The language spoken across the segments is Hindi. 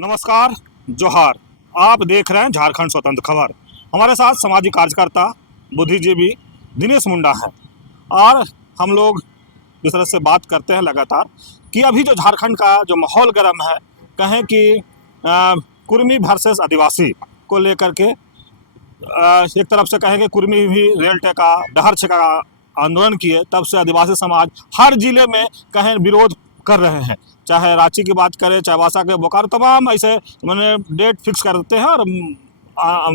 नमस्कार, जोहार। आप देख रहे हैं झारखंड स्वतंत्र खबर। हमारे साथ सामाजिक कार्यकर्ता बुद्धिजीवी दिनेश मुंडा है और हम लोग जिस तरह से बात करते हैं लगातार कि अभी जो झारखंड का जो माहौल गर्म है, कहें कि कुर्मी वर्सेस आदिवासी को लेकर के एक तरफ से कहेंगे कुर्मी भी रेल टेका डहर छेका आंदोलन किए, तब से आदिवासी समाज हर जिले में कहें विरोध कर रहे हैं। चाहे रांची की बात करें, चाहे वासा के बोकारो, तमाम ऐसे मैंने डेट फिक्स कर देते हैं और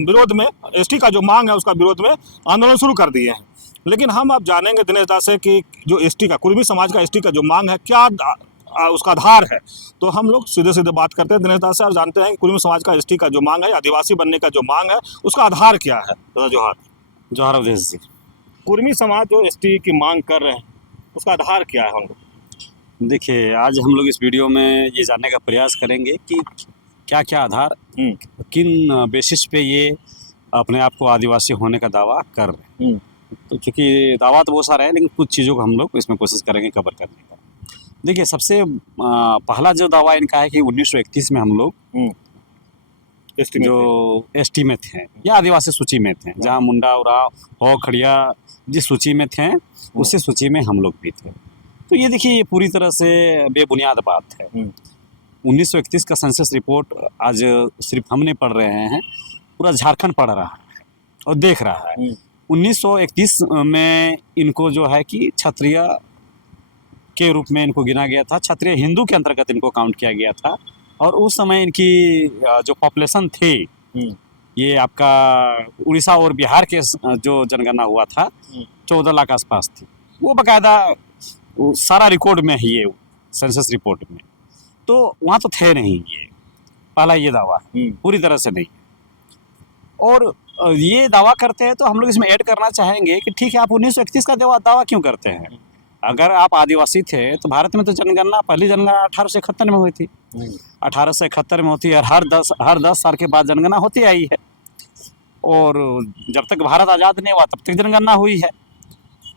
विरोध में एसटी का जो मांग है उसका विरोध में आंदोलन शुरू कर दिए हैं। लेकिन हम अब जानेंगे दिनेश दास से कि जो एसटी का कुर्मी समाज का एसटी का जो मांग है क्या उसका आधार है। तो हम लोग सीधे सीधे बात करते हैं दिनेश दास से और जानते हैं कि कुर्मी समाज का एसटी का जो मांग है, आदिवासी बनने का जो मांग है, उसका आधार क्या है। दादा जोहार। जोहार अवधेश जी। कुर्मी समाज जो एसटी की मांग कर रहे हैं उसका आधार क्या है हम लोग? देखिए, आज हम लोग इस वीडियो में ये जानने का प्रयास करेंगे कि क्या क्या आधार किन बेसिस पे ये अपने आप को आदिवासी होने का दावा कर रहे हैं। तो चूँकि दावा तो बहुत सारा है, लेकिन कुछ चीज़ों को हम लोग इसमें कोशिश करेंगे कवर करने का। देखिए, सबसे पहला जो दावा इनका है कि 1931 में हम लोग जो एसटी में थे या आदिवासी सूची में थे, जहाँ मुंडा उराव हो खड़िया जिस सूची में थे उसी सूची में हम लोग भी थे। तो ये देखिए, ये पूरी तरह से बेबुनियाद बात है। 1931 का सेंसस रिपोर्ट आज सिर्फ हम नहीं पढ़ रहे हैं, पूरा झारखंड पढ़ रहा है और देख रहा है। 1931 में इनको जो है कि क्षत्रिय के रूप में इनको गिना गया था, क्षत्रिय हिंदू के अंतर्गत इनको काउंट किया गया था। और उस समय इनकी जो पॉपुलेशन थी, ये आपका उड़ीसा और बिहार के जो जनगणना हुआ था 14 लाख आसपास थी। वो बाकायदा सारा रिकॉर्ड में है, ये सेंसस रिपोर्ट में। तो वहाँ तो थे नहीं, ये पहला ये दावा है, पूरी तरह से नहीं। और ये दावा करते हैं तो हम लोग इसमें ऐड करना चाहेंगे कि ठीक है, आप 1931 का दावा क्यों करते हैं? अगर आप आदिवासी थे तो भारत में तो जनगणना, पहली जनगणना 1871 में हुई थी। 1871 में होती है, हर 10 साल के बाद जनगणना होती आई है। और जब तक भारत आज़ाद नहीं हुआ तब तक जनगणना हुई है।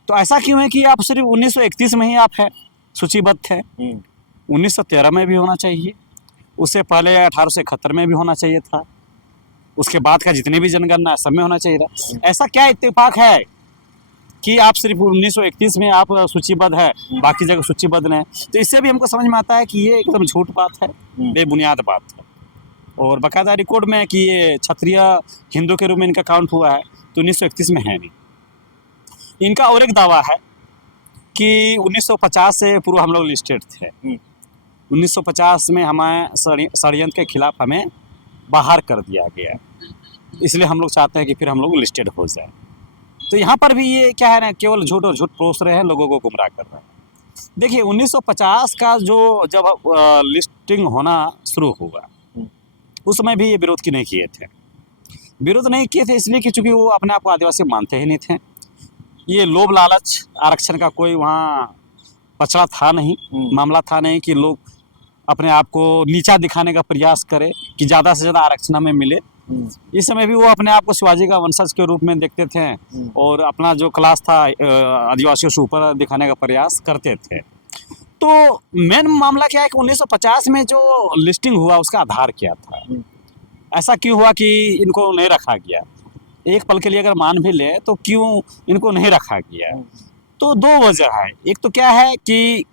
तो ऐसा क्यों है कि आप सिर्फ 1931 में ही आप हैं सूचीबद्ध थे? 1913 में भी होना चाहिए, उससे पहले 1871 में भी होना चाहिए था, उसके बाद का जितनी भी जनगणना है सब में होना चाहिए था। ऐसा क्या इत्तेफाक है कि आप सिर्फ 1931 में आप सूचीबद्ध है, बाकी जगह सूचीबद्ध नहीं? तो इससे भी हमको समझ में आता है कि ये एकदम झूठ बात है, बेबुनियाद बात है। और बाकायदा रिकॉर्ड में है कि ये क्षत्रिय हिंदू के रूप में इनका काउंट हुआ है, तो 1931 में है नहीं। इनका और एक दावा है कि 1950 से पूर्व हम लोग लिस्टेड थे। 1950 में हमें षड्यंत्र के खिलाफ हमें बाहर कर दिया गया, इसलिए हम लोग चाहते हैं कि फिर हम लोग लिस्टेड हो जाए। तो यहाँ पर भी ये क्या है ना, केवल झूठ और झूठ परोस रहे हैं, लोगों को गुमराह कर रहे हैं। देखिए, 1950 का जब लिस्टिंग होना शुरू हुआ, उस समय भी ये विरोध की नहीं किए थे। विरोध नहीं किए थे इसलिए कि चूँकि वो अपने आप को आदिवासी मानते ही नहीं थे। ये लोभ लालच आरक्षण का कोई वहाँ पचड़ा था नहीं, मामला था नहीं कि लोग अपने आप को नीचा दिखाने का प्रयास करें कि ज़्यादा से ज़्यादा आरक्षण हमें मिले। इस समय भी वो अपने आप को शिवाजी का वंशज के रूप में देखते थे और अपना जो क्लास था आदिवासियों से ऊपर दिखाने का प्रयास करते थे। तो मेन मामला क्या है कि 1950 में जो लिस्टिंग हुआ उसका आधार क्या था? ऐसा क्यों हुआ कि इनको नहीं रखा गया? एक पल के लिए अगर मान भी ले तो क्यों इनको नहीं रखा गया? तो दो वजह है। एक तो क्या है कि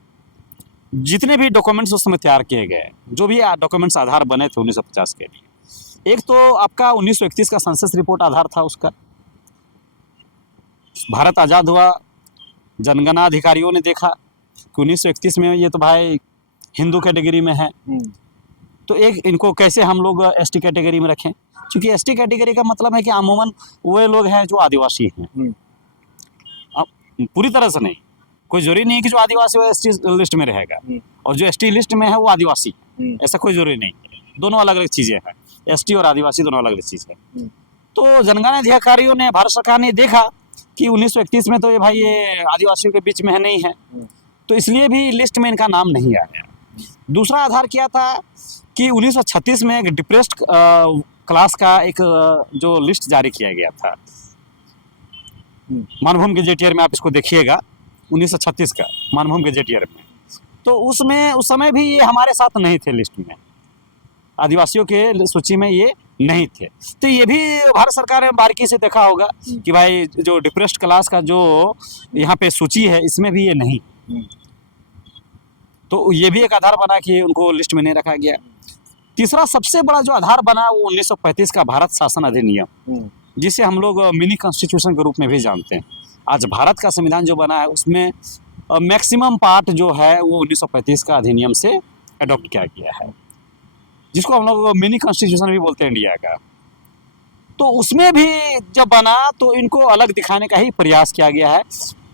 जितने भी डॉक्यूमेंट्स उस समय तैयार किए गए, जो भी डॉक्यूमेंट्स आधार बने थे 1950 के लिए, एक तो आपका 1931 का सेंसस रिपोर्ट आधार था उसका। भारत आज़ाद हुआ, जनगणना अधिकारियों ने देखा कि 1931 में ये तो भाई हिंदू कैटेगरी में है, तो एक इनको कैसे हम लोग एसटी कैटेगरी में रखें? क्योंकि एसटी कैटेगरी का मतलब है कि अमूमन वे लोग हैं जो आदिवासी हैं। अब पूरी तरह से नहीं, कोई जरूरी नहीं है कि जो आदिवासी वो एसटी लिस्ट में रहेगा और जो एसटी लिस्ट में है वो आदिवासी, ऐसा कोई जरूरी नहीं है। दोनों अलग अलग चीज़ें हैं, एसटी और आदिवासी दोनों अलग अलग चीज़ है। तो जनगणना अधिकारियों ने, भारत सरकार ने देखा कि 1931 में तो ये भाई ये आदिवासियों के बीच में है नहीं है, तो इसलिए भी लिस्ट में इनका नाम नहीं आया। दूसरा आधार क्या था कि 1936 में एक डिप्रेस्ड क्लास का एक जो लिस्ट जारी किया गया था, मानभूम गेजेटियर में, आप इसको देखिएगा 1936 का मानभूम गेजेटियर में। तो उसमें उस समय भी ये हमारे साथ नहीं थे लिस्ट में। आदिवासियों के सूची में ये नहीं थे। तो ये भी भारत सरकार ने बारीकी से देखा होगा कि भाई जो डिप्रेस्ड क्लास का जो यहाँ पे सूची है इसमें भी ये नहीं, तो ये भी एक आधार बना कि उनको लिस्ट में नहीं रखा गया। तीसरा सबसे बड़ा जो आधार बना वो 1935 का भारत शासन अधिनियम, जिसे हम लोग मिनी कॉन्स्टिट्यूशन के रूप में भी जानते हैं। आज भारत का संविधान जो बना है उसमें मैक्सिमम पार्ट जो है वो 1935 का अधिनियम से अडॉप्ट किया गया है, जिसको हम लोग मिनी कॉन्स्टिट्यूशन भी बोलते हैं इंडिया का। तो उसमें भी जब बना तो इनको अलग दिखाने का ही प्रयास किया गया है,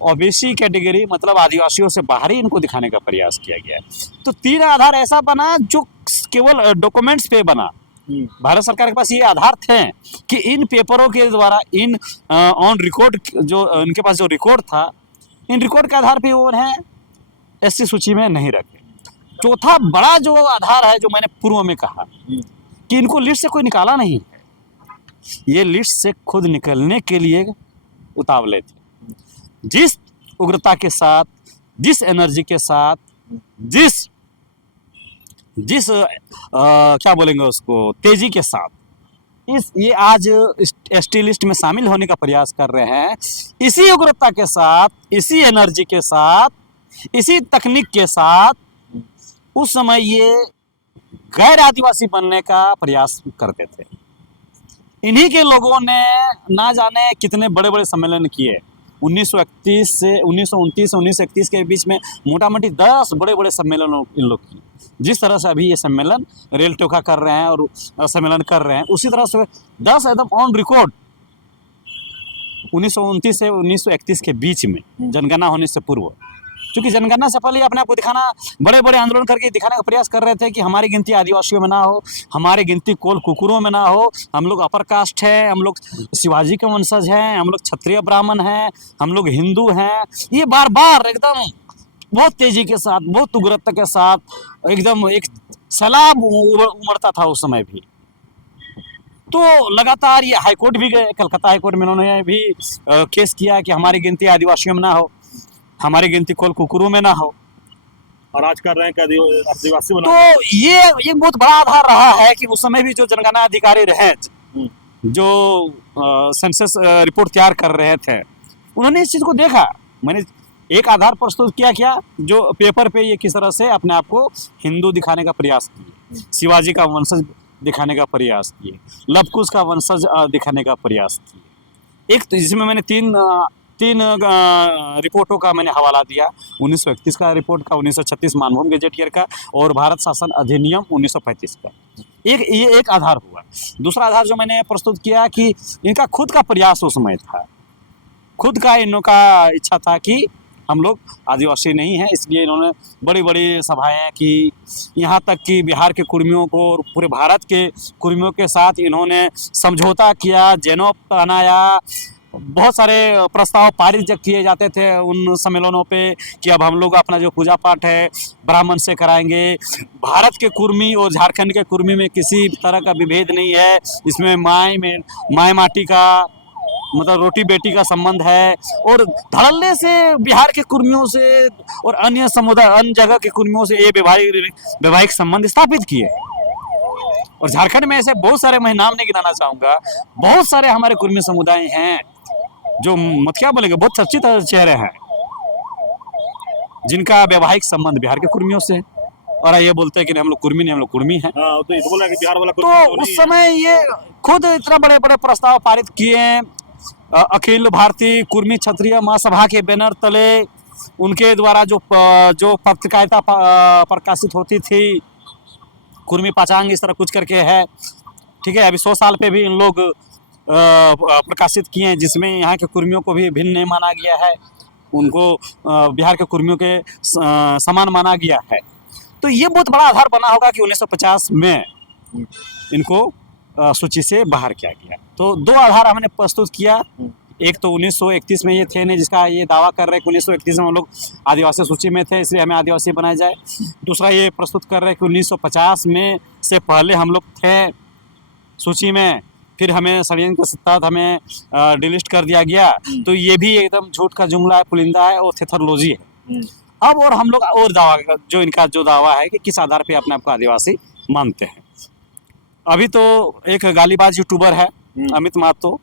ओबीसी कैटेगरी मतलब आदिवासियों से बाहर ही इनको दिखाने का प्रयास किया गया है। तो 3 आधार ऐसा बना जो केवल डॉक्यूमेंट्स पे बना। भारत सरकार के पास ये आधार थे कि इन पेपरों के द्वारा इन ऑन रिकॉर्ड जो इनके पास जो रिकॉर्ड था, इन रिकॉर्ड के आधार पे वो उन्हें एससी सूची में नहीं रखे। चौथा बड़ा जो आधार है जो मैंने पूर्व में कहा कि इनको लिस्ट से कोई निकाला नहीं है, ये लिस्ट से खुद निकलने के लिए उतावले थे। जिस उग्रता के साथ, जिस एनर्जी के साथ, जिस क्या बोलेंगे उसको, तेजी के साथ ये आज एसटी लिस्ट में शामिल होने का प्रयास कर रहे हैं, इसी उग्रता के साथ, इसी एनर्जी के साथ, इसी तकनीक के साथ उस समय ये गैर आदिवासी बनने का प्रयास करते थे। इन्हीं के लोगों ने ना जाने कितने बड़े बड़े सम्मेलन किए। 1931 से 1929 से 1931 के बीच में मोटा मोटी 10 बड़े बड़े सम्मेलन इन लोग किए। जिस तरह से अभी ये सम्मेलन रेल टोका कर रहे हैं और सम्मेलन कर रहे हैं, उसी तरह से 10 एकदम ऑन रिकॉर्ड 1929 से 1931 के बीच में, जनगणना होने से पूर्व। क्योंकि जनगणना से पहले अपने आपको दिखाना, बड़े बड़े आंदोलन करके दिखाने का प्रयास कर रहे थे कि हमारी गिनती आदिवासियों में ना हो, हमारी गिनती कोल कुकुरों में ना हो, हम लोग अपर कास्ट है, हम लोग शिवाजी के वंशज हैं, हम लोग क्षत्रिय ब्राह्मण हैं, हम लोग हिंदू हैं। ये बार बार एकदम बहुत तेजी के साथ, बहुत उग्रता के साथ एकदम एक सैलाब उमड़ता था उस समय भी। तो लगातार ये हाईकोर्ट भी गए, कलकत्ता हाईकोर्ट में उन्होंने भी केस किया कि हमारी गिनती आदिवासियों में ना हो, हमारी गिनती कोल कुकुरों में ना हो, और आज कर रहे हैं कि आदिवासी बना। तो ये बहुत बड़ा आधार रहा है कि उस समय भी जो जनगणना अधिकारी रहे, जो सेंसस रिपोर्ट तैयार कर रहे थे, उन्होंने इस चीज़ को देखा। मैंने एक आधार प्रस्तुत किया जो पेपर पे ये किस तरह से अपने आप को हिंदू दिखाने का प्रयास किए, शिवाजी का वंशज दिखाने का प्रयास किए, लवकुश का वंशज दिखाने का प्रयास किए। एक तो जिसमें मैंने तीन रिपोर्टों का मैंने हवाला दिया, 1931 का रिपोर्ट का, 1936 मानभूम गजेटियर का, और भारत शासन अधिनियम 1935 का। ये एक आधार हुआ। दूसरा आधार जो मैंने प्रस्तुत किया कि इनका खुद का प्रयास उस समय था, खुद का इनका इच्छा था कि हम लोग आदिवासी नहीं हैं, इसलिए इन्होंने बड़ी बड़ी सभाएं की, यहाँ तक कि बिहार के कुर्मियों को और पूरे भारत के कुर्मियों के साथ इन्होंने समझौता किया, जेनोप बनाया। बहुत सारे प्रस्ताव पारित जब किए जाते थे उन सम्मेलनों पे कि अब हम लोग अपना जो पूजा पाठ है ब्राह्मण से कराएंगे। भारत के कुर्मी और झारखंड के कुर्मी में किसी तरह का विभेद नहीं है, इसमें माय माटी का मतलब रोटी बेटी का संबंध है। और धड़ल्ले से बिहार के कुर्मियों से और अन्य समुदाय, अन्य जगह के कुर्मियों से ये वैवाहिक संबंध स्थापित किए। और झारखंड में ऐसे बहुत सारे, मैं नाम नहीं गिनाना चाहूँगा, बहुत सारे हमारे कुर्मी समुदाय हैं जो मत क्या बोलेंगे, बहुत चर्चित चेहरे हैं जिनका वैवाहिक संबंध बिहार के कुर्मियों से, और ये बोलते हैं कि हम लोग कुर्मी नहीं, हम लोग कुर्मी हैं। तो ये बोला कि बिहार वाला तो उस समय ये खुद इतना बड़े बड़े प्रस्ताव पारित किए। अखिल भारतीय कुर्मी क्षत्रिय महासभा के बैनर तले उनके द्वारा जो पत्रकारिता प्रकाशित होती थी, कुर्मी पाचांग इस तरह कुछ करके है, ठीक है। अभी 100 साल पे भी इन लोग प्रकाशित किए हैं, जिसमें यहाँ के कुर्मियों को भी भिन्न नहीं माना गया है, उनको बिहार के कुर्मियों के समान माना गया है। तो ये बहुत बड़ा आधार बना होगा कि 1950 में इनको सूची से बाहर किया गया। तो 2 आधार हमने प्रस्तुत किया। एक तो 1931 में ये थे नहीं, जिसका ये दावा कर रहे हैं कि 1931 में हम लोग आदिवासी सूची में थे इसलिए हमें आदिवासी बनाया जाए। दूसरा ये प्रस्तुत कर रहे हैं कि 1950 में से पहले हम लोग थे सूची में, फिर हमें षड्यंत्र के तहत हमें डिलिस्ट कर दिया गया। तो ये भी एकदम झूठ का जुमला है, पुलिंदा है और थेथरोलॉजी है। अब और हम लोग और दावा, जो इनका जो दावा है कि किस आधार पर अपने आप को आदिवासी मानते हैं। अभी तो एक गालीबाज यूट्यूबर है अमित मातो,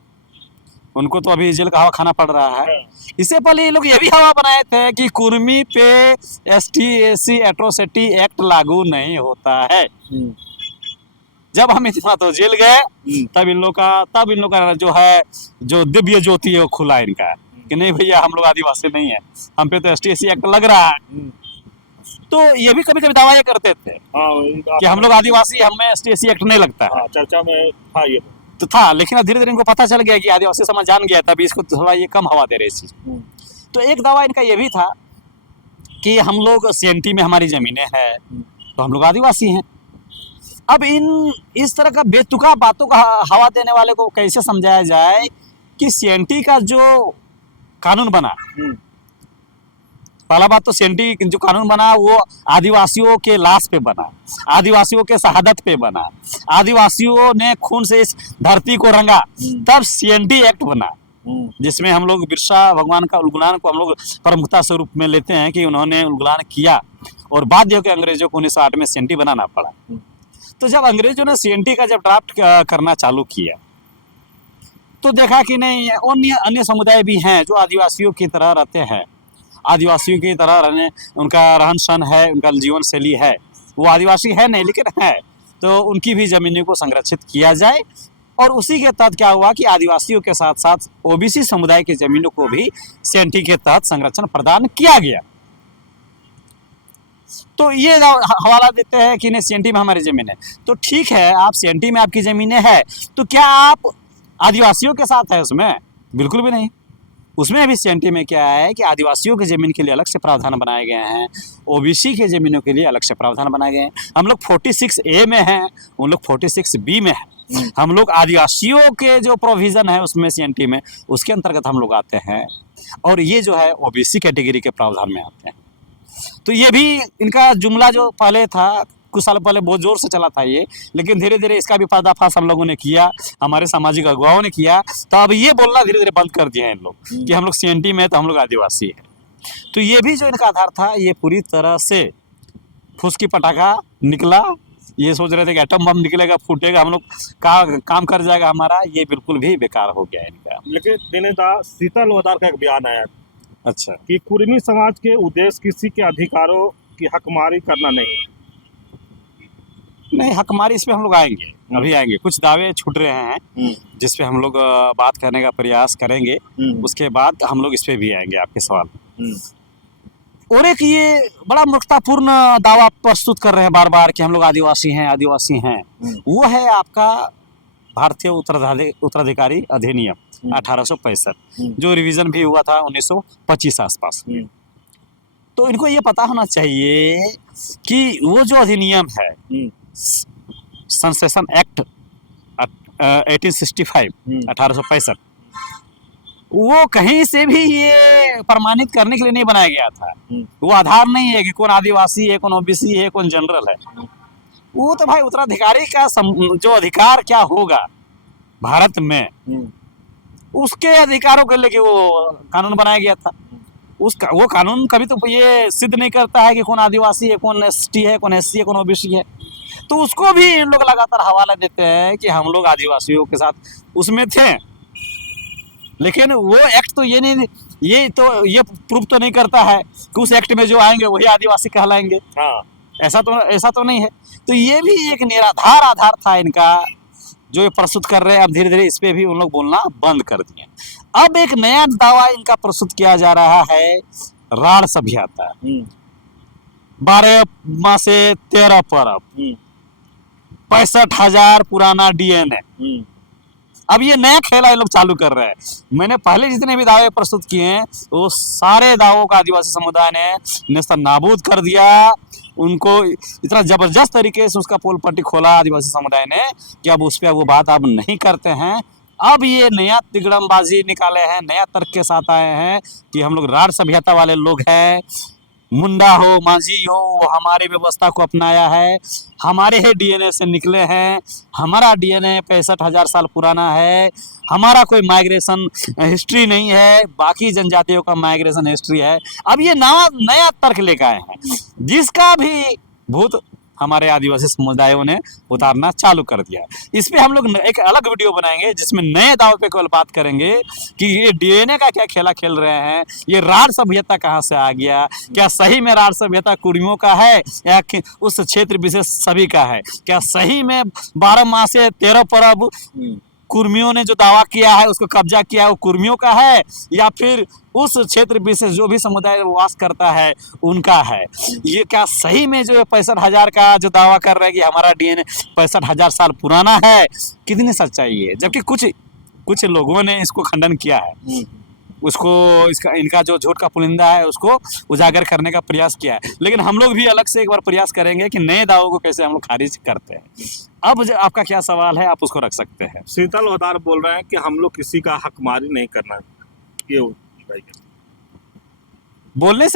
उनको तो अभी जेल का हवा खाना पड़ रहा है। इससे पहले ये लोग ये भी हवा बनाए थे कि कुर्मी पे ST/SC एट्रोसिटी एक्ट लागू नहीं होता है। जब अमित मातो जेल गए तब इन लोग का जो है जो दिव्य ज्योति है वो खुला इनका कि नहीं भैया हम लोग आदिवासी नहीं है, हम पे तो ST/SC एक्ट लग रहा है। तो ये भी कभी कभी दावा करते थे कि हम लोग आदिवासी, हमें ST/SC एक्ट नहीं लगता है। चर्चा में था ये तो था, लेकिन अब धीरे धीरे इनको पता चल गया कि आदिवासी समाज जान गया, तभी इसको थोड़ा ये कम हवा दे रहे इस चीज। तो एक दावा इनका ये भी था कि हम लोग CNT में हमारी जमीनें हैं तो हम लोग आदिवासी हैं। अब इस तरह का बेतुका बातों का हवा देने वाले को कैसे समझाया जाए कि CNT का जो कानून बना, पहला बात तो CNT जो कानून बना वो आदिवासियों के लाश पे बना, आदिवासियों के शहादत पे बना, आदिवासियों ने खून से इस धरती को रंगा, तब CNT एक्ट बना, जिसमें हम लोग बिरसा भगवान का उल्गुलान को हम लोग प्रमुखता स्वरूप में लेते हैं कि उन्होंने उल्गुलान किया और बाध्य होकर अंग्रेजों को 1908 में CNT बनाना पड़ा। तो जब अंग्रेजों ने CNT का जब ड्राफ्ट करना चालू किया तो देखा कि नहीं अन्य समुदाय भी हैं जो आदिवासियों की तरह रहते हैं, आदिवासियों की तरह रहने, उनका रहन सहन है, उनका जीवन शैली है, वो आदिवासी है नहीं लेकिन है, तो उनकी भी जमीनों को संरक्षित किया जाए। और उसी के तहत क्या हुआ कि आदिवासियों के साथ साथ OBC समुदाय की जमीनों को भी CNT के तहत संरक्षण प्रदान किया गया। तो ये हवाला देते हैं कि नहीं CNT में हमारी जमीन है, तो ठीक है, आप CNT में आपकी जमीनें हैं तो क्या आप आदिवासियों के साथ है उसमें? बिल्कुल भी नहीं। उसमें अभी CNT में क्या है कि आदिवासियों की जमीन के लिए अलग से प्रावधान बनाए गए हैं, OBC के जमीनों के लिए अलग से प्रावधान बनाए गए हैं। हम लोग 46A में हैं, उन लोग 46B में हैं। हम लोग आदिवासियों के जो प्रोविजन है उसमें CNT में, उसके अंतर्गत हम लोग आते हैं, और ये जो है OBC कैटेगरी के प्रावधान में आते हैं। तो ये भी इनका जुमला जो पहले था, कुछ साल पहले बहुत जोर से चला था ये, लेकिन धीरे धीरे इसका भी पर्दाफाश हम लोगों ने किया, हमारे सामाजिक अगुवाओं ने किया, तो अब ये बोलना धीरे धीरे बंद कर दिए हैं इन लोग कि हम लोग CNT में तो हम लोग आदिवासी है। तो ये भी जो इनका आधार था ये पूरी तरह से फुसकी पटाखा निकला। ये सोच रहे थे कि एटम बम निकलेगा, फूटेगा, हम लोग का काम कर जाएगा हमारा, ये बिल्कुल भी बेकार हो गया इनका। लेकिन दिनेश शीतल लोधार का एक बयान आया अच्छा कि कुर्मी समाज के उद्देश्य किसी के अधिकारों की हकमारी करना नहीं, हकमारी इस पे हम लोग आएंगे, अभी आएंगे। कुछ दावे छूट रहे हैं जिस पे हम लोग बात करने का प्रयास करेंगे, उसके बाद हम लोग इस पे भी आएंगे आपके सवाल। और एक ये बड़ा मूर्खतापूर्ण दावा प्रस्तुत कर रहे हैं बार बार कि हम लोग आदिवासी हैं, वो है आपका भारतीय उत्तराधिकारी अधिनियम 1865, जो रिवीजन भी हुआ था 1925 आसपास। तो इनको ये पता होना चाहिए कि वो जो अधिनियम है संसेशन एक्ट 1865 1865, वो कहीं से भी ये प्रमाणित करने के लिए नहीं बनाया गया था। वो आधार नहीं है कि कौन आदिवासी है, कौन OBC है, कौन जनरल है। वो तो भाई उत्तराधिकारी का जो अधिकार क्या होगा भारत में, उसके अधिकारों के लेके वो कानून बनाया गया था। वो कानून कभी तो ये सिद्ध नहीं करता है कि कौन आदिवासी है, कौन ST है, कौन SC है, कौन OBC है। तो उसको भी इन लोग लगातार हवाला देते हैं कि हम लोग आदिवासियों के साथ उसमें थे, लेकिन वो एक्ट तो ये प्रूव तो नहीं करता है कि उस एक्ट में जो आएंगे वही आदिवासी कहलाएंगे। ऐसा तो नहीं है। तो ये भी एक निराधार आधार था इनका जो ये प्रस्तुत कर रहे हैं। अब धीरे धीरे इस पे भी उन लोग बोलना बंद कर दिए। अब एक नया दावा इनका प्रस्तुत किया जा रहा है, राढ़ सभ्यता, 12 मासे 13 परब, 65,000 पुराना DNA। अब ये नया खेल ये लोग चालू कर रहे हैं। मैंने पहले जितने भी दावे प्रस्तुत किए हैं वो सारे दावों का आदिवासी समुदाय ने नेस्तनाबूद कर दिया। उनको इतना जबरदस्त तरीके से उसका पोल पट्टी खोला आदिवासी समुदाय ने कि अब उस पर वो बात अब नहीं करते हैं। अब ये नया तिगड़मबाजी निकाले हैं, नया तर्क के साथ आए हैं कि हम लोग राढ़ सभ्यता वाले लोग हैं, मुंडा हो मांझी हो वो हमारी व्यवस्था को अपनाया है, हमारे ही DNA से निकले हैं, हमारा DNA 65,000 साल पुराना है, हमारा कोई माइग्रेशन हिस्ट्री नहीं है, बाकी जनजातियों का माइग्रेशन हिस्ट्री है। अब ये नया तर्क लेकर आए हैं जिसका भी भूत हमारे आदिवासी समुदायों ने उतारना चालू कर दिया। इस पे हम लोग एक अलग वीडियो बनाएंगे जिसमें नए दाव पे केवल बात करेंगे कि ये डीएनए का क्या खेला खेल रहे हैं, ये राढ़ सभ्यता कहाँ से आ गया, क्या सही में राढ़ सभ्यता कुर्मियों का है या उस क्षेत्र विशेष सभी का है, क्या सही में 12 मासे 13 परब कुर्मियों ने जो दावा किया है उसको कब्जा किया है वो कुर्मियों का है या फिर उस क्षेत्र विशेष जो भी समुदाय वास करता है उनका है। ये क्या सही में जो 65,000 का जो दावा कर रहे हैं कि हमारा डीएनए 65,000 साल पुराना है, कितनी सच्चाई है? जबकि कुछ लोगों ने इसको खंडन किया है, उसको इनका जो झूठ का पुलिंदा है उसको उजागर करने का प्रयास किया है। लेकिन हम लोग भी अलग से एक बार प्रयास करेंगे कि नए दावों को कैसे हम लोग खारिज करते हैं। अब जो आपका क्या सवाल है आप उसको रख सकते हैं। शीतल होदार बोल रहे हैं कि हम लोग किसी का हकमारी नहीं करना, ये बताइए। बोलने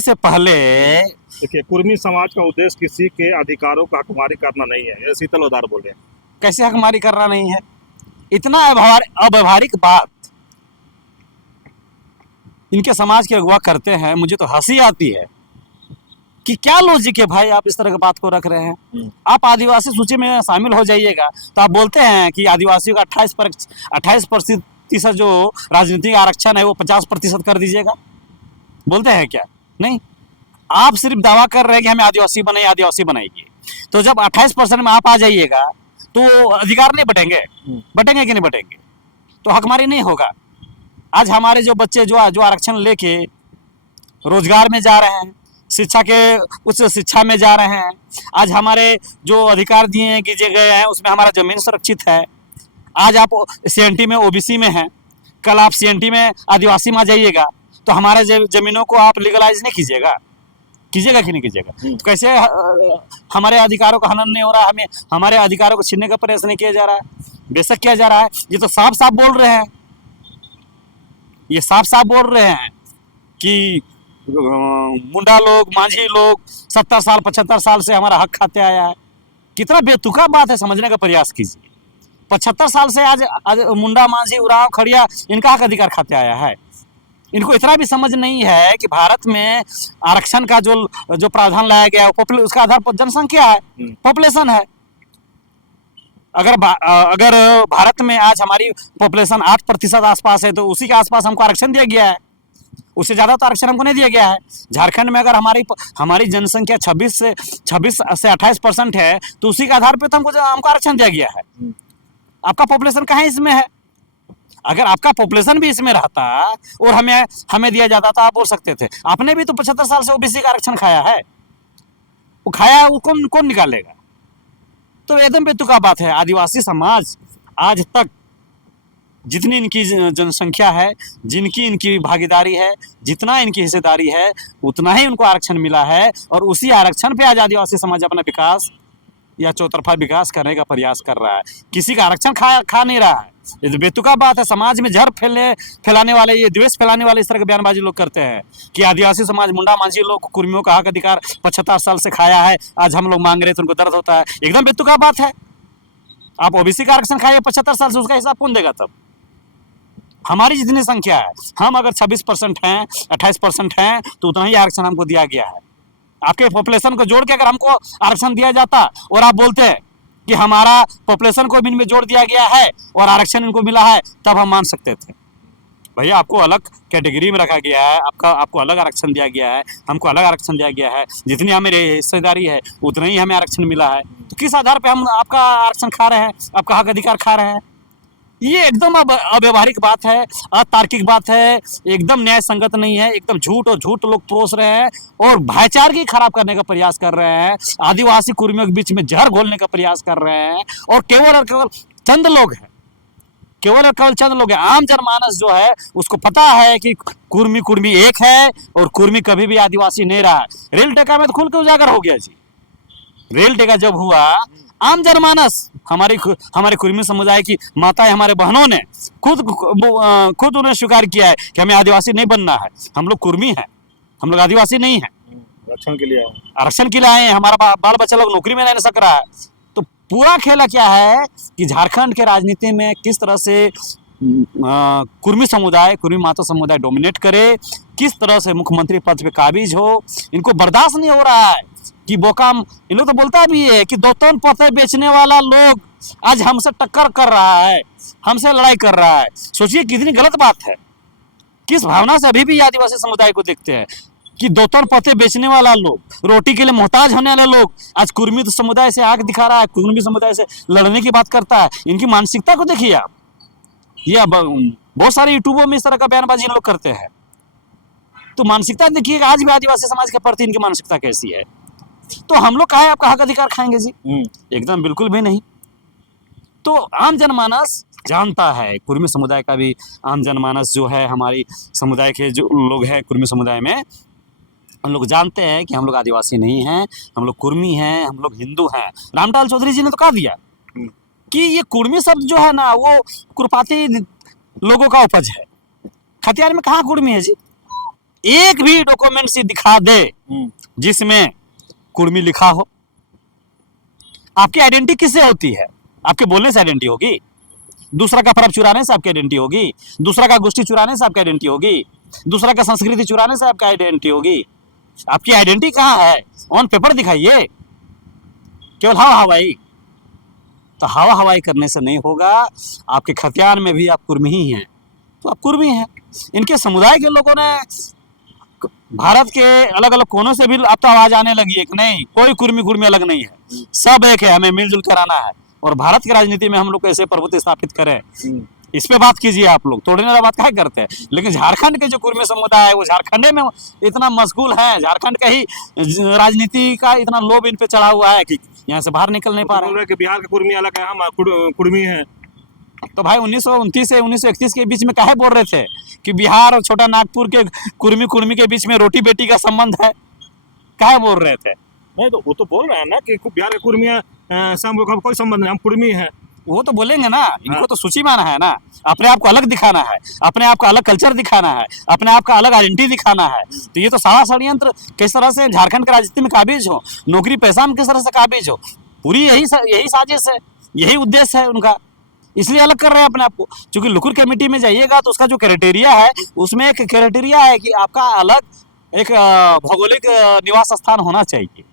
से पहले देखिए, कुर्मी समाज का उद्देश्य किसी के अधिकारों का हकमारी करना नहीं है, ये शीतल होदार बोल रहे हैं। कैसे हकमारी करना नहीं है? इतना अव्यवहारिक बात इनके समाज के अगुवा करते हैं, मुझे तो हंसी आती है कि क्या लॉजिक है भाई, आप इस तरह की बात को रख रहे हैं। आप आदिवासी सूची में शामिल हो जाइएगा तो आप बोलते हैं कि आदिवासियों का 28% जो राजनीतिक आरक्षण है वो 50% कर दीजिएगा, बोलते हैं क्या? नहीं, आप सिर्फ दावा कर रहे हैं कि हमें आदिवासी बनाइए। तो जब 28% में आप आ जाइएगा तो अधिकार नहीं बटेंगे कि नहीं बटेंगे? तो हकमारी नहीं होगा। आज हमारे जो बच्चे जो आरक्षण लेके रोजगार में जा रहे हैं, शिक्षा के उच्च शिक्षा में जा रहे हैं, आज हमारे जो अधिकार दिए गए हैं उसमें हमारा जमीन सुरक्षित है। आज आप सीएनटी में ओबीसी में हैं, कल आप सीएनटी में आदिवासी में आ जाइएगा तो हमारे जमीनों को आप लीगलाइज नहीं कीजिएगा कि नहीं कीजिएगा? तो कैसे हमारे अधिकारों का हनन नहीं हो रहा है, हमें हमारे अधिकारों को छीनने का प्रयास नहीं किया जा रहा है? बेशक किया जा रहा है। ये तो साफ साफ बोल रहे हैं, ये साफ साफ बोल रहे हैं कि मुंडा लोग, मांझी लोग 70 साल 75 साल से हमारा हक खाते आया है। कितना बेतुका बात है, समझने का प्रयास कीजिए। 75 साल से आज मुंडा, मांझी, उरांव, खड़िया इनका हक अधिकार खाते आया है। इनको इतना भी समझ नहीं है कि भारत में आरक्षण का जो प्रावधान लाया गया है उसका आधार पर जनसंख्या है, पॉपुलेशन है। अगर भारत में आज हमारी पॉपुलेशन 8% आसपास है तो उसी के आसपास हमको आरक्षण दिया गया है, उससे ज़्यादा तो आरक्षण हमको नहीं दिया गया है। झारखंड में अगर हमारी जनसंख्या 26 से 28% है तो उसी के आधार पर तो हमको आरक्षण दिया गया है। आपका पॉपुलेशन कहाँ इसमें है? अगर आपका पॉपुलेशन भी इसमें रहता और हमें दिया जाता तो आप बोल सकते थे। आपने भी तो 75 साल से ओबीसी का आरक्षण खाया है, वो खाया वो कौन निकालेगा? तो एकदम बेतुका बात है। आदिवासी समाज आज तक जितनी इनकी जनसंख्या है, जिनकी इनकी भागीदारी है, जितना इनकी हिस्सेदारी है, उतना ही उनको आरक्षण मिला है और उसी आरक्षण पे आज आदिवासी समाज अपना विकास या चौतरफा विकास करने का प्रयास कर रहा है। किसी का आरक्षण खा नहीं रहा है। ये तो बेतुका बात है। समाज में जहर फैलाने वाले, ये द्वेष फैलाने वाले इस तरह के बयानबाजी लोग करते हैं कि आदिवासी समाज, मुंडा, मांझी लोग कुर्मियों का हक अधिकार 75 साल से खाया है, आज हम लोग मांग रहे तो उनको दर्द होता है। एकदम बेतुका बात है। आप ओबीसी का आरक्षण खाइए 75 साल से, उसका हिसाब कौन देगा? तब हमारी जितनी संख्या है, हम अगर 26% हैं, 28% हैं तो उतना ही आरक्षण हमको दिया गया है। आपके पॉपुलेशन को जोड़ के अगर हमको आरक्षण दिया जाता और आप बोलते कि हमारा पॉपुलेशन को भी इनमें जोड़ दिया गया है और आरक्षण इनको मिला है, तब हम मान सकते थे। भैया आपको अलग कैटेगरी में रखा गया है, आपको अलग आरक्षण दिया गया है, हमको अलग आरक्षण दिया गया है। जितनी हमारी हिस्सेदारी है उतना ही हमें आरक्षण मिला है। तो किस आधार पर हम आपका आरक्षण खा रहे हैं, आपका हक अधिकार खा रहे हैं? ये एकदम अव्यवहारिक बात है, अतार्किक बात है, एकदम न्याय संगत नहीं है। एकदम झूठ लोग परोस रहे हैं और भाईचारगी खराब करने का प्रयास कर रहे हैं। आदिवासी कुर्मियों के बीच में जहर घोलने का प्रयास कर रहे हैं और केवल चंद लोग हैं, केवल चंद लोग हैं। आम जनमानस जो है उसको पता है कि कुर्मी एक है और कुर्मी कभी भी आदिवासी नहीं रहा है। रेल टेका में तो खुल के उजागर हो गया जी। रेल टेका जब हुआ, आम जनमानस, हमारे कुर्मी समुदाय की माताएं, हमारे बहनों ने खुद उन्हें स्वीकार किया है कि हमें आदिवासी नहीं बनना है। हम लोग कुर्मी हैं, हम लोग आदिवासी नहीं हैं। आरक्षण के लिए आए हैं। हमारा बाल बच्चा लोग नौकरी में नहीं सक रहा है। तो पूरा खेला क्या है कि झारखंड के राजनीति में किस तरह से कुर्मी समुदाय, कुर्मी माता समुदाय डोमिनेट करे, किस तरह से मुख्यमंत्री पद पे काबिज हो। इनको बर्दाश्त नहीं हो रहा है कि बोका, इन लोग तो बोलता भी है कि दो तौन पौधे बेचने वाला लोग आज हमसे टक्कर कर रहा है, हमसे लड़ाई कर रहा है। सोचिए कितनी गलत बात है, किस भावना से अभी भी आदिवासी समुदाय को देखते हैं कि दो तौन पौधे बेचने वाला लोग, रोटी के लिए मोहताज होने वाले लोग आज कुर्मी समुदाय से आग दिखा रहा है, कुर्मी समुदाय से लड़ने की बात करता है। इनकी मानसिकता को देखिए आप, ये बहुत सारे यूट्यूबों में इस तरह का बयानबाजी इन लोग करते हैं। तो मानसिकता देखिए आज भी आदिवासी समाज के प्रति इनकी मानसिकता कैसी है। तो हम लोग कहा आपका हक अधिकार खाएंगे जी? एकदम बिल्कुल भी नहीं। तो आम जनमानस जानता है, कुर्मी समुदाय का भी आम जनमानस जो है, हमारी समुदाय के जो लोग हैं कुर्मी समुदाय में, हम लोग जानते हैं कि हम लोग आदिवासी नहीं हैं, हम लोग कुर्मी हैं, हम लोग हिंदू हैं। रामलाल चौधरी जी ने तो कहा दिया कि ये कुर्मी शब्द जो है ना वो कुरपाती लोगों का उपज है। खतियार में कहाँ कुर्मी है जी? एक भी डॉक्यूमेंट से दिखा दे जिसमें कुर्मी लिखा हो। आपकी आइडेंटिटी किससे होती है? आपके बोलने से आइडेंटिटी होगी, दूसरा का पर्व चुराने से आपकी आइडेंटिटी होगी, दूसरा का गोष्ठी चुराने से आपकी आइडेंटिटी होगी, दूसरा का संस्कृति चुराने से आपकी आइडेंटिटी होगी। आपकी आइडेंटिटी कहाँ है? ऑन पेपर दिखाइए, केवल हवा हवाई। तो हवा हवाई करने से नहीं होगा। आपके खतियान में भी आप कुर्मी ही हैं, तो आप कुर्मी हैं। इनके समुदाय के लोगों ने भारत के अलग अलग कोनों से भी अब तो आवाज आने लगी है कि नहीं, कोई कुर्मी कुर्मी अलग नहीं है, सब एक है, हमें मिलजुल कर आना है और भारत की राजनीति में हम लोग कैसे प्रभुत्व स्थापित करें, इस पे बात कीजिए। आप लोग तोड़ने वाला बात क्या करते हैं? लेकिन झारखंड के जो कुर्मी समुदाय है वो झारखंड में इतना मशगूल है, झारखंड का ही राजनीति का इतना लोभ इन पे चढ़ा हुआ है कि यहाँ से बाहर निकल नहीं पा रहे हैं। कि बिहार के कुर्मी अलग है, हम कुर्मी है। तो भाई 1929 से 1931 के बीच में काहे बोल रहे थे कि बिहार और छोटा नागपुर के कुर्मी के बीच में रोटी बेटी का संबंध है? काहे बोल रहे थे? नहीं तो वो तो बोल रहे हैं ना कि बिहार के कुर्मिया से हम लोग का कोई संबंध नहीं, हम कुर्मी हैं। वो तो बोलेंगे ना, इनको तो सूची में आना है ना, अपने आप को अलग दिखाना है, अपने आप का अलग कल्चर दिखाना है, अपने आप का अलग आइडेंटिटी दिखाना है। तो ये तो सारा षड्यंत्र किस तरह से झारखंड की राजनीति में काबिज हो, नौकरी पैसा में किस तरह से काबिज हो, पूरी यही साजिश है, यही उद्देश्य है उनका, इसलिए अलग कर रहे हैं अपने आप को। क्योंकि लुकुर कमेटी में जाइएगा तो उसका जो क्राइटेरिया है, उसमें एक क्राइटेरिया है कि आपका अलग एक भौगोलिक निवास स्थान होना चाहिए।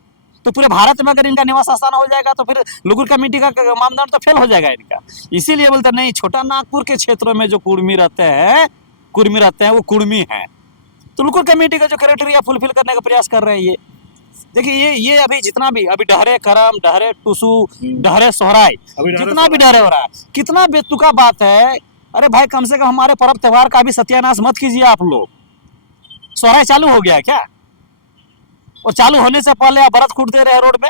तो पूरे भारत में अगर इनका निवास स्थान हो जाएगा तो फिर लुकुर कमेटी का मानदंड तो फेल हो जाएगा इनका। इसीलिए बोलते नहीं, छोटा नागपुर के क्षेत्रों में जो कुर्मी रहते हैं वो कुर्मी हैं। तो लुकुर कमेटी का जो क्राइटेरिया फुलफिल करने का प्रयास कर रहे हैं ये। देखिए ये अभी जितना भी अभी डहरे करम, डहरे टुसु, डहरे सोहराय, जितना भी डहरे हो रहा है, कितना बेतुका बात है। अरे भाई कम से कम हमारे पर्व त्योहार का भी सत्यानाश मत कीजिए आप लोग। सोहराय चालू हो गया क्या? और चालू होने से पहले आप व्रत कूटते रहे रोड में।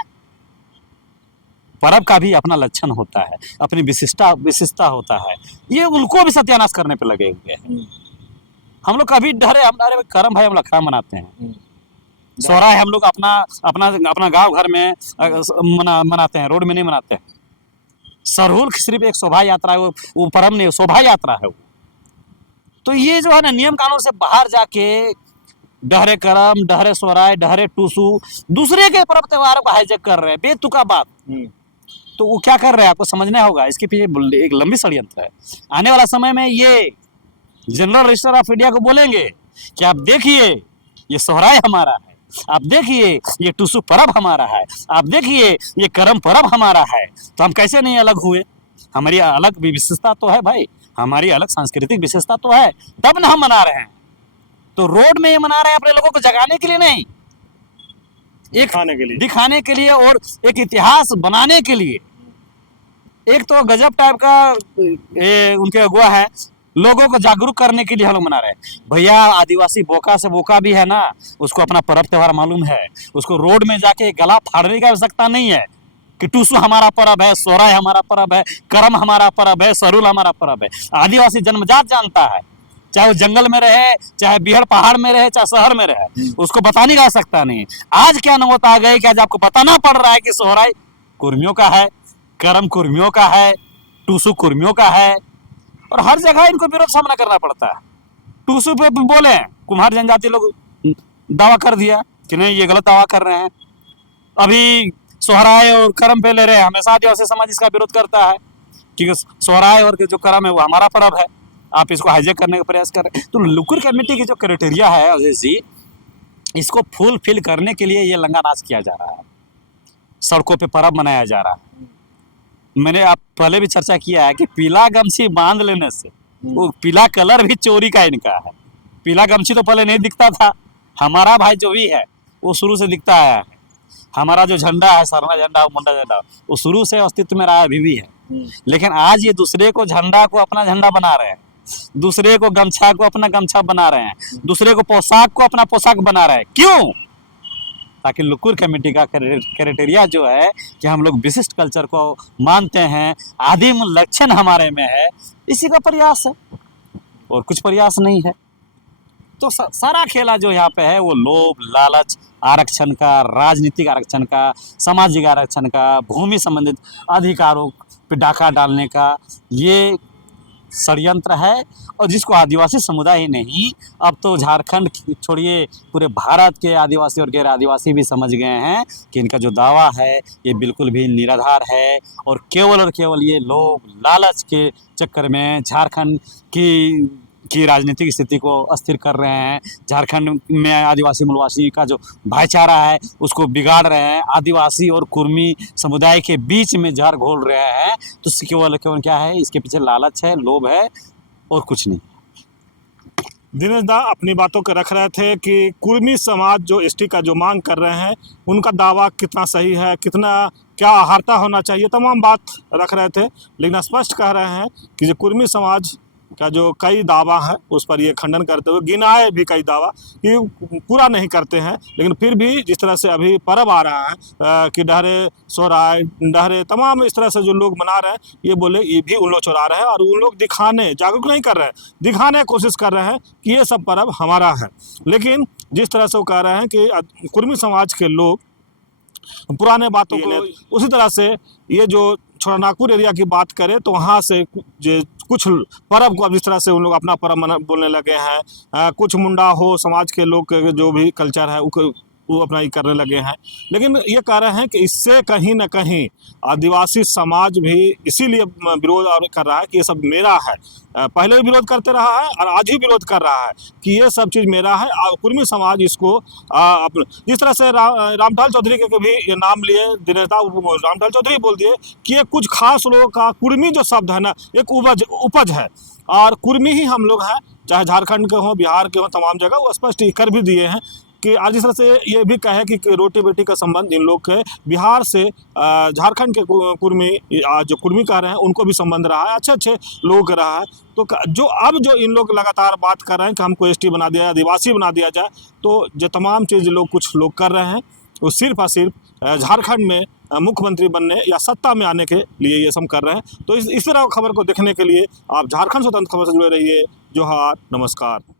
पर्व का भी अपना लक्षण होता है, अपनी विशिष्टता होता है, ये उनको भी सत्यानाश करने पे लगे हुए हैं। हम लोग कभी डरे, हमारे करम भाई हम लखड़ा मनाते हैं, सोहराय हम लोग अपना गांव घर में मनाते हैं, रोड में नहीं मनाते हैं। सरहुल सिर्फ एक शोभा यात्रा है, वो पर्व नहीं, शोभा यात्रा है वो। तो ये जो है ना नियम कानून से बाहर जाके डहरे करम, डहरे सोहराय, डहरे टूसू, दूसरे के पर्व त्योहार को हाईजैक कर रहे हैं, बेतुका बात। तो वो क्या कर रहे हैं आपको समझना होगा, इसके पीछे एक लंबी षड्यंत्र है। आने वाला समय में ये जनरल रजिस्टर ऑफ इंडिया को बोलेंगे कि आप देखिए ये सोहराय हमारा है, आप देखिए ये टूसू पर्व हमारा है, आप देखिए ये करम पर्व हमारा है। तो हम कैसे नहीं अलग हुए? हमारी अलग विशेषता तो है भाई, हमारी अलग सांस्कृतिक विशेषता तो है, तब ना हम मना रहे हैं। तो रोड में ये मना रहे हैं अपने लोगों को जगाने के लिए नहीं, एक दिखाने के लिए और एक इतिहास बनाने के लिए। एक तो गजब टाइप का उनके अगुआ है, लोगों को जागरूक करने के लिए हम लोग मना रहे हैं। भैया आदिवासी बोका से बोका भी है ना, उसको अपना पर्व त्योहार मालूम है, उसको रोड में जाके गला फाड़ने की आवश्यकता नहीं है कि टूसू हमारा पर्व है, सोहराय हमारा पर्व है, करम हमारा पर्व है, सरुल हमारा पर्व है। आदिवासी जन्मजात जानता है, चाहे वो जंगल में रहे, चाहे बिहार पहाड़ में रहे, चाहे शहर में रहे, उसको बताने की आवश्यकता नहीं है। आज क्या नौबत आ गई कि आज आपको बताना पड़ रहा है कि सोहराय कुर्मियों का है, करम कुर्मियों का है, टूसू कुर्मियों का है, और हर जगह इनको विरोध सामना करना पड़ता है। टूसू पे बोले कुम्हार जनजाति लोग दावा कर दिया कि नहीं ये गलत दावा कर रहे हैं। अभी सोहराय और करम पे ले रहे हैं, हमेशा आदिवासी समाज इसका विरोध करता है कि सोहराय और जो करम है वो हमारा पर्व है, आप इसको हाईजैक करने का प्रयास कर रहे हैं। तो लुकुर कमेटी की जो क्राइटेरिया है अजय जी, इसको फुलफिल करने के लिए ये लंगा नाच किया जा रहा है। सड़कों पे पर्व मनाया जा रहा है। मैंने आप पहले भी चर्चा किया है कि पीला गमछी बांध लेने से, वो पीला कलर भी चोरी का इनका है। पीला गमछी तो पहले नहीं दिखता था, हमारा भाई जो भी है वो शुरू से दिखता आया है। हमारा जो झंडा है, सरना झंडा, मुंडा झंडा, वो शुरू से अस्तित्व में रहा है, अभी भी है। लेकिन आज ये दूसरे को झंडा को अपना झंडा बना रहे हैं, दूसरे को गमछा को अपना गमछा बना रहे हैं, दूसरे को पोशाक को अपना पोशाक बना रहे हैं। क्यों? ताकि लुकुर कमेटी का क्राइटेरिया जो है कि हम लोग विशिष्ट कल्चर को मानते हैं, आदिम लक्षण हमारे में है, इसी का प्रयास है और कुछ प्रयास नहीं है। तो सारा खेला जो यहाँ पे है वो लोभ, लालच, आरक्षण का, राजनीतिक आरक्षण का, सामाजिक आरक्षण का, भूमि संबंधित अधिकारों पे डाका डालने का ये षड्यंत्र है। और जिसको आदिवासी समुदाय ही नहीं, अब तो झारखंड छोड़िए पूरे भारत के आदिवासी और गैर आदिवासी भी समझ गए हैं कि इनका जो दावा है ये बिल्कुल भी निराधार है और केवल ये लोभ लालच के चक्कर में झारखंड की राजनीतिक स्थिति को अस्थिर कर रहे हैं। झारखंड में आदिवासी मूलवासी का जो भाईचारा है उसको बिगाड़ रहे हैं, आदिवासी और कुर्मी समुदाय के बीच में जहर घोल रहे हैं। तो केवल क्या है, इसके पीछे लालच है, लोभ है और कुछ नहीं। दिनेश दा अपनी बातों को रख रहे थे कि कुर्मी समाज जो एसटी का जो मांग कर रहे हैं उनका दावा कितना सही है, कितना क्या अहारता होना चाहिए, तमाम बात रख रहे थे। लेकिन स्पष्ट कह रहे हैं कि जो कुर्मी समाज का जो कई दावा है उस पर ये खंडन करते हुए गिनाए भी कई दावा कि पूरा नहीं करते हैं। लेकिन फिर भी जिस तरह से अभी पर्व आ रहा है कि डहरे सोहराय, डहरे, तमाम इस तरह से जो लोग मना रहे हैं, ये बोले ये भी उन लोग चुरा रहे हैं और उन लोग दिखाने, जागरूक नहीं कर रहे हैं, दिखाने की कोशिश कर रहे हैं कि ये सब पर्व हमारा है। लेकिन जिस तरह से वो कह रहे हैं कि कुर्मी समाज के लोग पुराने बातों को, उसी तरह से ये जो छोटानागपुर एरिया की बात करें तो वहाँ से कुछ पर्व को अब जिस तरह से उन लोग अपना पर्व बोलने लगे हैं, कुछ मुंडा हो समाज के लोग जो भी कल्चर है वो अपना ही करने लगे हैं। लेकिन ये कह रहे हैं कि इससे कहीं ना कहीं आदिवासी समाज भी इसीलिए विरोध कर रहा है कि ये सब मेरा है। पहले भी विरोध करते रहा है और आज भी विरोध कर रहा है कि ये सब चीज़ मेरा है। और कुर्मी समाज इसको जिस तरह से रामटाल चौधरी के भी ये नाम लिए, दिनेश रामटाल चौधरी बोल दिए कि ये कुछ खास लोगों का कुर्मी जो शब्द है ना, एक उपज है और कुर्मी ही हम लोग हैं, चाहे झारखंड के हों, बिहार के हों, तमाम जगह वो स्पष्ट कर भी दिए हैं कि आज इस तरह से ये भी कहे कि रोटी बेटी का संबंध इन लोग के बिहार से झारखंड के कुर्मी, जो कुर्मी कह रहे हैं उनको भी संबंध रहा है, अच्छे लोगों का रहा है। तो जो इन लोग लगातार बात कर रहे हैं कि हमको एसटी बना दिया, आदिवासी बना दिया जाए, तो जो तमाम चीज़ कुछ लोग कर रहे हैं वो सिर्फ और सिर्फ झारखंड में मुख्यमंत्री बनने या सत्ता में आने के लिए ये सब कर रहे हैं। तो इस तरह खबर को देखने के लिए आप झारखंड स्वतंत्र खबर से जुड़े रहिए। जोहार, नमस्कार।